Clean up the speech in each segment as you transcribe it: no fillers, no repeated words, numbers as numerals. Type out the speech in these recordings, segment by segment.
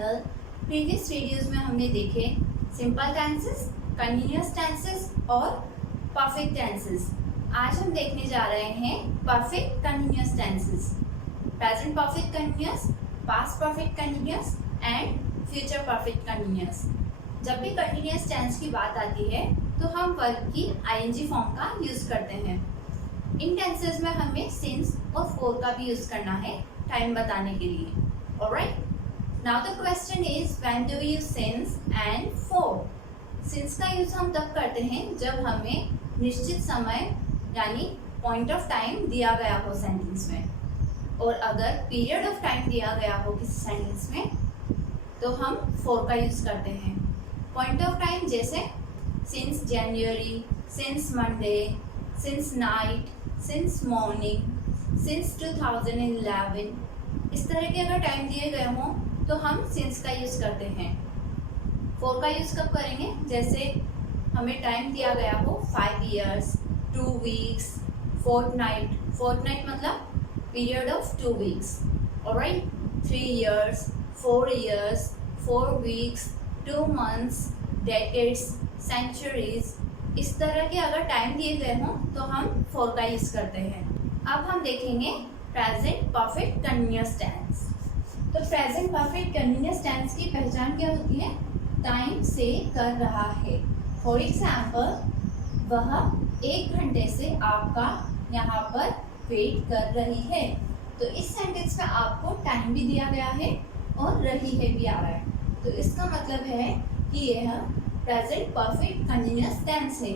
Channel. Previous videos में हमने देखे सिंपल टेंसेस, कंटिन्यूअस टेंसेस और परफेक्ट टेंसेस। आज हम देखने जा रहे हैं perfect continuous tenses, present perfect continuous, past perfect continuous and future perfect continuous. जब भी कंटिन्यूअस टेंस की बात आती है तो हम वर्ब की आईएनजी फॉर्म का यूज करते हैं। इन टेंसेस में हमें सिंस और फोर का भी यूज करना है टाइम बताने के लिए। Alright, now the question is when do we use since and for. Since का यूज हम तब करते हैं जब हमें निश्चित समय यानी पॉइंट ऑफ टाइम दिया गया हो सेंटेंस में, और अगर पीरियड ऑफ टाइम दिया गया हो किसी सेंटेंस में तो हम फोर का यूज करते हैं। पॉइंट ऑफ टाइम जैसे since January, since Monday, since night, since morning, since 2011, इस तरह के अगर टाइम दिए गए हों तो हम सिंस का यूज करते हैं। फोर का यूज कब करेंगे? जैसे हमें टाइम दिया गया हो 5 years, 2 weeks, fortnight, fortnight मतलब period of 2 weeks, alright, 3 years, 4 years, 4 weeks, 2 months, decades, centuries, इस तरह के अगर टाइम दिए गए हों तो हम फोर का यूज करते हैं। अब हम देखेंगे प्रेजेंट परफेक्ट कंटिन्यूअस टेंस। तो प्रेजेंट परफेक्ट कंटिन्यूअस टेंस की पहचान क्या होती है? टाइम से कर रहा है। फॉर एग्जाम्पल, वह 1 घंटे से आपका यहाँ पर वेट कर रही है। तो इस सेंटेंस में आपको टाइम भी दिया गया है और रही है भी आ रहा है, तो इसका मतलब है कि यह प्रेजेंट परफेक्ट कंटिन्यूअस टेंस है।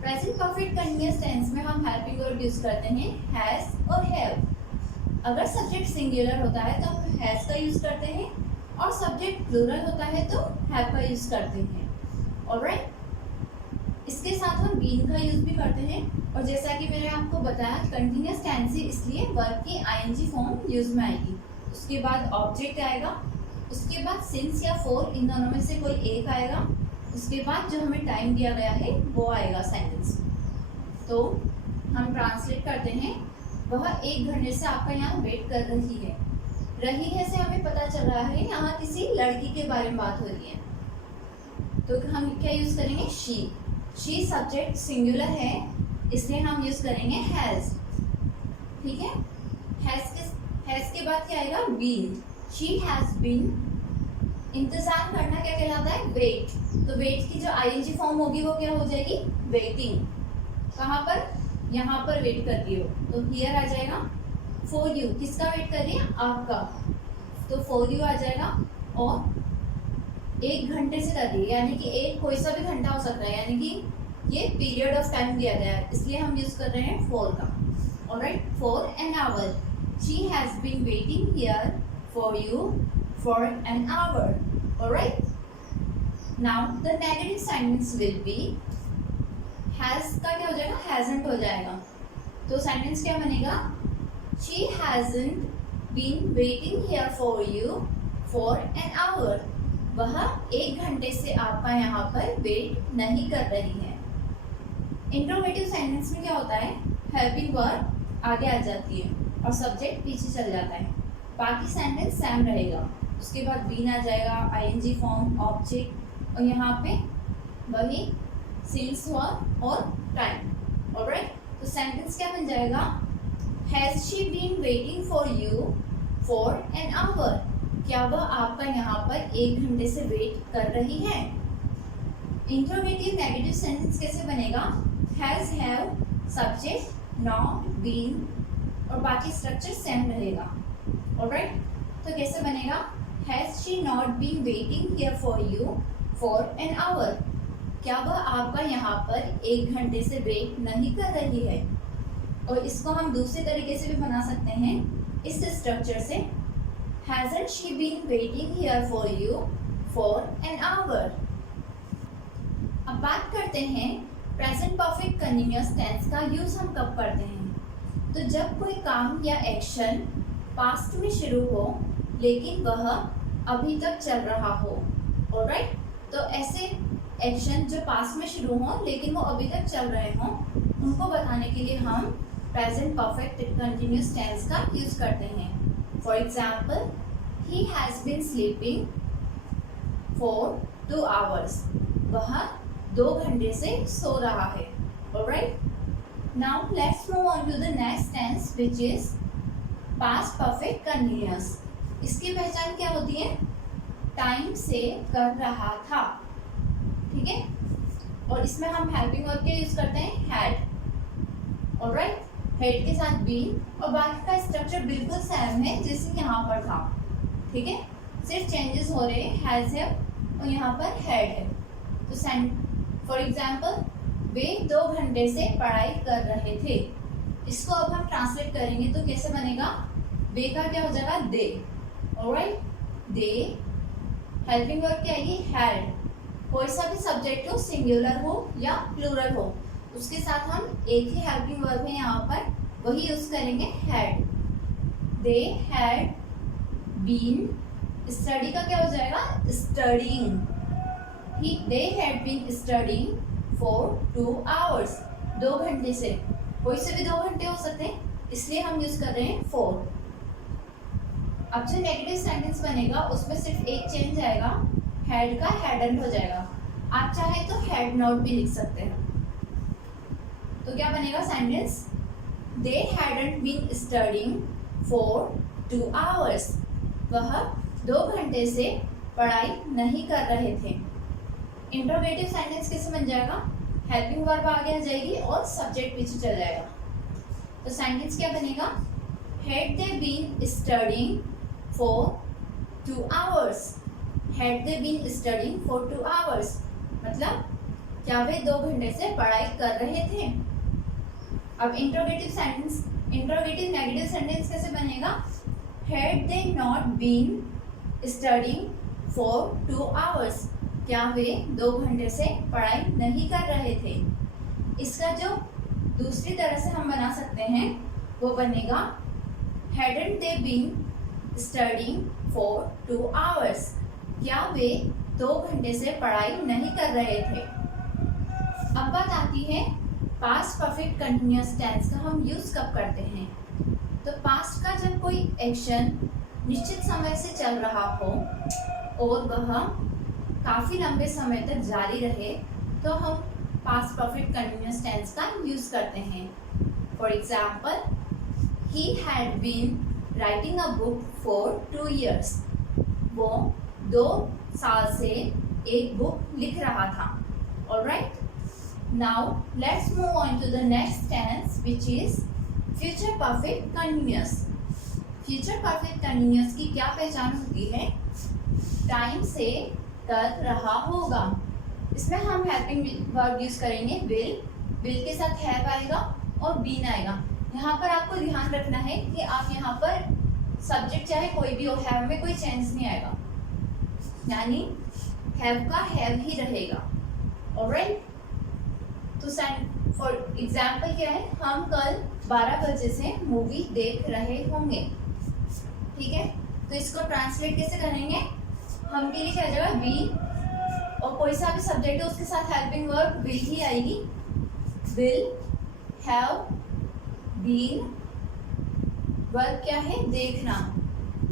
प्रेजेंट परफेक्ट कंटिन्यूअस टेंस में हम हेल्पिंग वर्ब यूज करते हैं हैज और हैव। अगर सब्जेक्ट सिंगुलर होता है तो हम हैज का यूज करते हैं, और सब्जेक्ट प्लूरल होता है तो हैव का यूज करते हैं। ऑलराइट, इसके साथ हम बीन का यूज भी करते हैं, और जैसा कि मैंने आपको बताया कंटिन्यूअस टेंस है इसलिए वर्ब की आईएनजी फॉर्म यूज में आएगी। उसके बाद ऑब्जेक्ट आएगा, उसके बाद सिंस या फोर, इन दोनों में से कोई एक आएगा, उसके बाद जो हमें टाइम दिया गया है वो आएगा सेंटेंस। तो हम ट्रांसलेट करते हैं, वह 1 घंटे से आपका यहाँ वेट कर रही है। रही है से हमें पता चल रहा है यहाँ किसी लड़की के बारे में बात हो रही है, तो हम क्या यूज करेंगे? शी। शी सब्जेक्ट सिंगुलर है इसलिए हम यूज करेंगे हैज। ठीक है, हैज के बाद क्या आएगा? बीन। She has been. इंतजार करना क्या कहलाता है? वेट। तो वेट की जो आईएनजी फॉर्म होगी वो क्या हो जाएगी? वेटिंग। कहाँ पर? यहाँ पर वेट कर रही हो तो हियर आ जाएगा। फॉर यू, किसका वेट कर रही है? आपका, तो फॉर यू आ जाएगा। और 1 घंटे से कर रही है यानी कि एक कोई सा भी घंटा हो सकता है, यानी कि ये पीरियड ऑफ टाइम दिया गया है इसलिए हम यूज कर रहे हैं फॉर का। Alright, for an hour. She has been waiting here for you for an hour. Alright, now the negative sentence will be has का क्या हो जाएगा? hasn't हो जाएगा। तो सेंटेंस क्या बनेगा? she hasn't been waiting here for you for an hour. वह 1 घंटे से आपका यहाँ पर वेट नहीं कर रही है। इंट्रोगेटिव सेंटेंस में क्या होता है? हेल्पिंग वर्ब आगे आ जाती है और सब्जेक्ट पीछे चल जाता है, बाकी सेंटेंस सेम रहेगा। उसके बाद बीन आ जाएगा, आईएनजी फॉर्म, ऑब्जेक्ट, और यहाँ पे वही सिंस वर्ब और टाइम। ऑलराइट, तो सेंटेंस क्या बन जाएगा? Has she been waiting for you for an hour. क्या वह आपका यहाँ पर 1 घंटे से वेट कर रही है? इंट्रोगेटिव नेगेटिव सेंटेंस कैसे बनेगा? Has, have, subject, not, been, और बाकी स्ट्रक्चर सेम रहेगा। ऑलराइट, तो कैसे बनेगा? Has she not been waiting here for you for an hour? क्या वह आपका यहाँ पर 1 घंटे से वेट नहीं कर रही है? और इसको हम दूसरे तरीके से भी बना सकते हैं इस स्ट्रक्चर से, Hasn't she been waiting here for you for an hour? अब बात करते हैं प्रेजेंट परफेक्ट कंटिन्यूअस टेंस का यूज हम कब करते हैं। तो जब कोई काम या एक्शन पास्ट में शुरू हो लेकिन वह अभी तक चल रहा हो। ऑलराइट, तो ऐसे एक्शन जो पास्ट में शुरू हो लेकिन वो अभी तक चल रहे हों उनको बताने के लिए हम प्रेजेंट परफेक्ट कंटिन्यूअस टेंस का यूज करते हैं। For example, he has been sleeping for 2 hours. वह 2 घंटे से सो रहा है. Alright. Now let's move on to the next tense which is past perfect continuous. इसकी पहचान क्या होती है? टाइम से कर रहा था. ठीक है. और इसमें हम हेल्पिंग वर्ब के यूज करते हैं हैड. ऑलराइट. हेड के साथ बीन और बाकी का स्ट्रक्चर बिल्कुल सेम है जैसे यहाँ पर था. ठीक है. सिर्फ चेंजेस हो रहे हैं. हैज है और यहाँ पर हैड है. तो फॉर एग्जाम्पल वे 2 घंटे से पढ़ाई कर रहे थे. इसको अब हम ट्रांसलेट करेंगे तो कैसे बनेगा? वे का क्या हो जाएगा? दे. ऑलराइट. दे. हेल्पिंग वर्ब क्या आएगी? हैड. कोई सा भी सब्जेक्ट हो, सिंगुलर हो या प्लूरल हो, उसके साथ हम एक ही हेल्पिंग वर्ब है यहाँ पर, वही यूज करेंगे had. They had been. Study का क्या हो जाएगा? Studying. They had been studying for 2 hours. 2 घंटे से. कोई से भी 2 घंटे हो सकते हैं, इसलिए हम यूज कर रहे हैं फॉर. अब जो नेगेटिव सेंटेंस बनेगा उसमें सिर्फ एक चेंज आएगा. हैड का हैडंट हो जाएगा. आप चाहे तो हैड नॉट भी लिख सकते हैं. तो क्या बनेगा sentence? They hadn't been studying for 2 hours. वह 2 घंटे से पढ़ाई नहीं कर रहे थे. इंट्रोगेटिव सेंटेंस कैसे बन जाएगा? हेल्पिंग वर्ब आगे आ जाएगी और सब्जेक्ट पीछे चल जाएगा. तो सेंटेंस क्या बनेगा? Had they been studying for 2 hours. Had they been studying for 2 hours मतलब क्या वे 2 घंटे से पढ़ाई कर रहे थे. अब interrogative sentence, interrogative negative sentence कैसे बनेगा? Had they not been studying for 2 hours. क्या वे 2 घंटे से पढ़ाई नहीं कर रहे थे. इसका जो दूसरी तरह से हम बना सकते हैं वो बनेगा hadn't they been studying for 2 hours. क्या वे 2 घंटे से पढ़ाई नहीं कर रहे थे. अब बात आती है पास्ट परफेक्ट कंटिन्यूअस टेंस का हम यूज कब करते हैं. तो पास्ट का जब कोई एक्शन निश्चित समय से चल रहा हो और वह काफ़ी लंबे समय तक जारी रहे तो हम पास्ट परफेक्ट कंटिन्यूअस टेंस का यूज करते हैं. For example he had been writing a book for 2 years. वो 2 साल से एक बुक लिख रहा था. Alright. Now let's move on to the next tense which is future perfect continuous. Future perfect continuous की क्या पहचान होती है? टाइम से कर रहा होगा. इसमें हम हेल्पिंग वर्ब यूज करेंगे विल. विल के साथ हैव आएगा और बीन आएगा. यहाँ पर आपको ध्यान रखना है कि आप यहाँ पर सब्जेक्ट चाहे कोई भी हो, हैव में कोई चेंज नहीं आएगा, यानी हैव का हैव ही रहेगा. ऑलराइट. तो फॉर एग्जाम्पल क्या है? हम कल 12 बजे से मूवी देख रहे होंगे. ठीक है. तो इसको ट्रांसलेट कैसे करेंगे? हम के लिए क्या जाएगा? बी और कोई सा भी सब्जेक्ट है उसके साथ हेल्पिंग वर्ब विल ही आएगी. Will have been. वर्ब क्या है? देखना.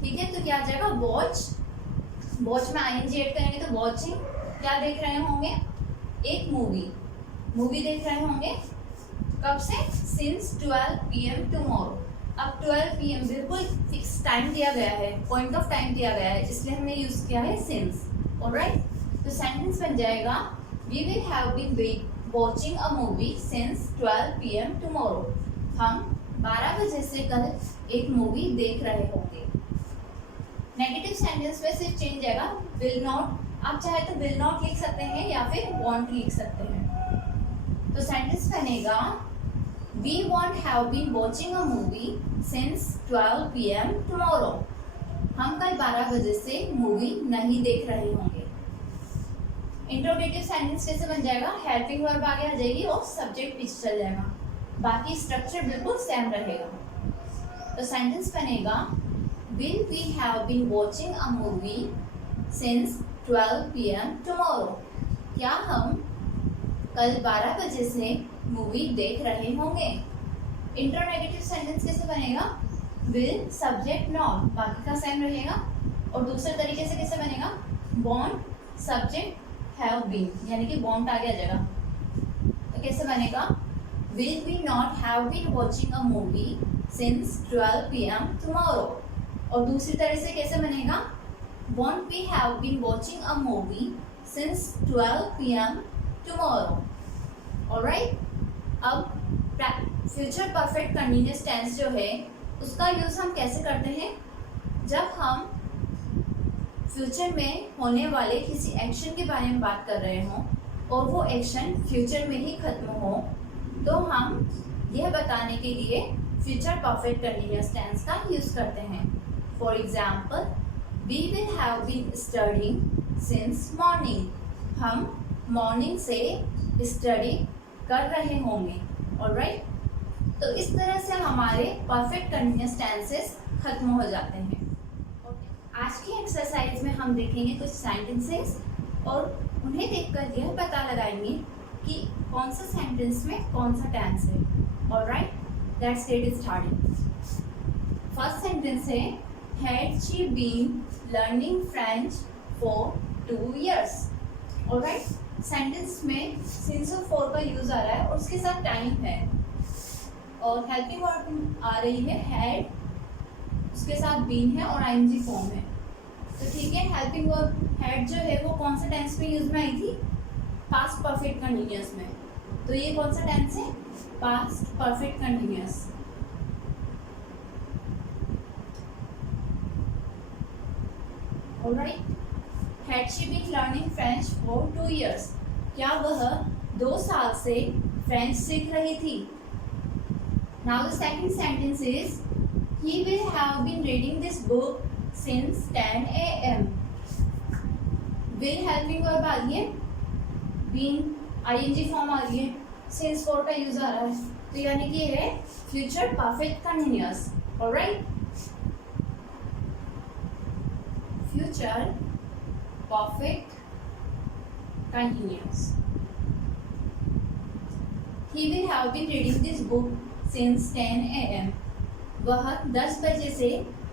ठीक है. तो क्या आ जाएगा? वॉच. वॉच में आईएनजी ऐड करेंगे तो वॉचिंग. क्या देख रहे होंगे? एक मूवी. मूवी देख रहे होंगे. कब से? Since 12 PM tomorrow. अब 12 PM बिल्कुल फिक्स टाइम दिया गया है, पॉइंट ऑफ टाइम दिया गया है, इसलिए हमने यूज किया है सिंस. ऑलराइट. तो सेंटेंस बन जाएगा we will have been watching a movie since 12 PM tomorrow. हम 12 बजे से कल एक मूवी देख रहे होंगे. नेगेटिव सेंटेंस में सिर्फ चेंज आएगा विल नॉट. आप चाहे तो विल नॉट लिख सकते हैं या फिर वॉन्ट लिख सकते हैं. तो सेंटेंस बनेगा We won't have been watching a movie since 12 PM tomorrow. हम कल 12 बजे से मूवी नहीं देख रहे होंगे. इंट्रोगेटिव सेंटेंस कैसे बन जाएगा? हेल्पिंग वर्ब आगे आ जाएगी और सब्जेक्ट पीछे चल जाएगा. बाकी स्ट्रक्चर बिल्कुल सेम रहेगा. तो सेंटेंस बनेगा Will we have been watching a movie since 12 PM tomorrow. क्या हम कल 12 बजे से मूवी देख रहे होंगे. इंट्रोनेगेटिव सेंटेंस कैसे बनेगा? विल सब्जेक्ट नॉट, बाकी का सेम रहेगा. और दूसरे तरीके से कैसे बनेगा? वॉन्ट सब्जेक्ट हैव बीन, यानी कि want आ गया जगह, तो कैसे बनेगा? Will we not have been watching a movie since 12 p.m. tomorrow? और दूसरी तरह से कैसे बनेगा? Won't we have been watching a movie since 12 p.m. tomorrow? Alright? अब फ्यूचर परफेक्ट कंटिन्यूअस टेंस जो है उसका यूज़ हम कैसे करते हैं? जब हम फ्यूचर में होने वाले किसी एक्शन के बारे में बात कर रहे हों और वो एक्शन फ्यूचर में ही खत्म हो, तो हम यह बताने के लिए फ्यूचर परफेक्ट कंटिन्यूअस टेंस का यूज़ करते हैं. For example, we will have been studying since morning. हम मॉर्निंग से स्टडी कर रहे होंगे. ऑलराइट, तो इस तरह से हमारे परफेक्ट कंटिन्यूअस टेंसेस खत्म हो जाते हैं. आज की एक्सरसाइज में हम देखेंगे कुछ सेंटेंसेस और उन्हें देखकर यह पता लगाएंगे कि कौन सा सेंटेंस में कौन सा टेंस है. Alright, let's get started. First sentence है, had she been learning French for 2 years. Alright, sentence में सिंस ऑफ फॉर का यूज आ रहा है और उसके साथ टाइम है और हेल्पिंग वर्ब आ रही है हैड, उसके साथ बीन है और आईएनजी फॉर्म है. तो ठीक है, हेल्पिंग वर्ब हैड जो है वो कौन सा टेंस में यूज में आई थी? पास्ट परफेक्ट कंटिन्यूअस में. तो ये कौन सा टेंस है? Past perfect continuous. Alright, had she been learning French for 2 years. क्या वह 2 साल से फ्रेंच सीख रही थी? Now the second sentence is, he will have been reading this book since 10 a.m. will helping verb आ रही है, been ing फॉर्म आ रही है, since for का यूज आ रहा है, तो यानी कि ये है future perfect continuous. Alright, future perfect continuous. he will have been reading this book since 10 a.m. वह 10 बजे से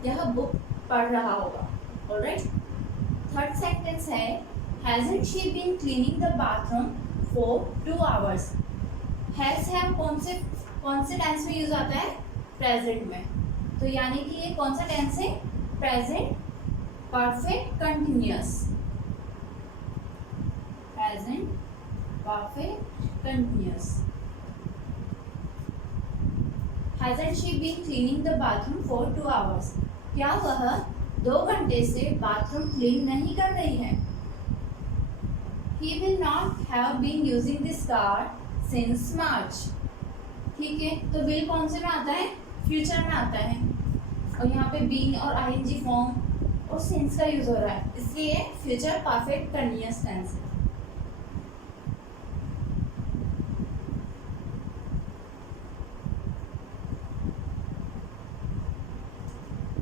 यह बुक पढ़ रहा होगा. ऑलराइट, थर्ड सेंटेंस है, hasn't she been cleaning the bathroom for 2 hours. Has है कौन से टेंस में यूज आता है? प्रेजेंट में. तो यानी कि ये कौन सा टेंस है? Present perfect continuous. Present perfect continuous. Hasn't she been cleaning the bathroom for 2 hours? क्या वह 2 घंटे से बाथरूम क्लीन नहीं कर रही है? He will not have been using this car since March. ठीक है, तो will कौन से में आता है? फ्यूचर में आता है और यहाँ पे बीन और आईएनजी फॉर्म और since का यूज हो रहा है, इसलिए फ्यूचर परफेक्ट कंटिन्यूअस टेंस है.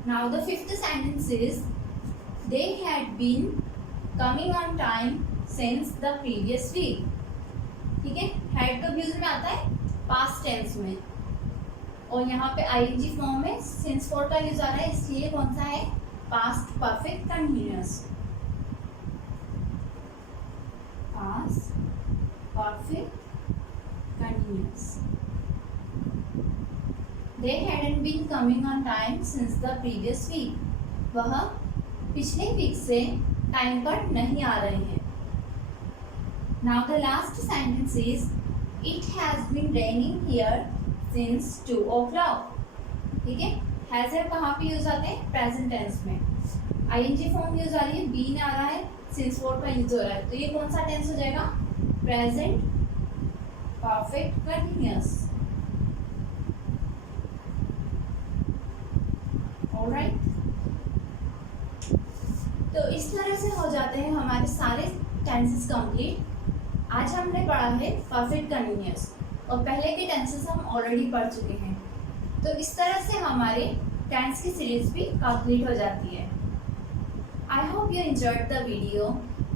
Now the fifth sentence is, they had been coming on time since the previous week. ठीक है, had कब यूज में आता है? पास्ट टेंस में, और यहाँ पे आईएनजी फॉर्म में since for का यूज आ रहा है, इसलिए कौन सा है? Past perfect continuous. Past perfect continuous. They hadn't been coming on time since the previous week. वह पिछले वीक से टाइम पर नहीं आ रहे हैं. Now the last sentence is, it has been raining here since 2 o'clock. ठीक है, has है कहाँ पे यूज आते हैं? प्रेजेंट टेंस में. आईएनजी फॉर्म यूज आ रही है, बीन आ रहा है, since for का यूज हो रहा है, तो ये कौन सा टेंस हो जाएगा? Present perfect continuous. ऑलराइट, तो इस तरह से हो जाते हैं हमारे सारे टेंसेस कंप्लीट. आज हमने पढ़ा है परफेक्ट कंटिन्यूअस और पहले के टेंसेस हम ऑलरेडी पढ़ चुके हैं. तो इस तरह से हमारे टेंस की सीरीज भी कंप्लीट हो जाती है. I hope you enjoyed the video.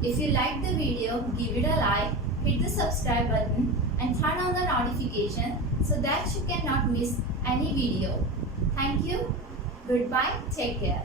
If you like the video, give it a like, hit the subscribe button and turn on the notification so that you cannot miss any video. Thank you. Goodbye. Take care.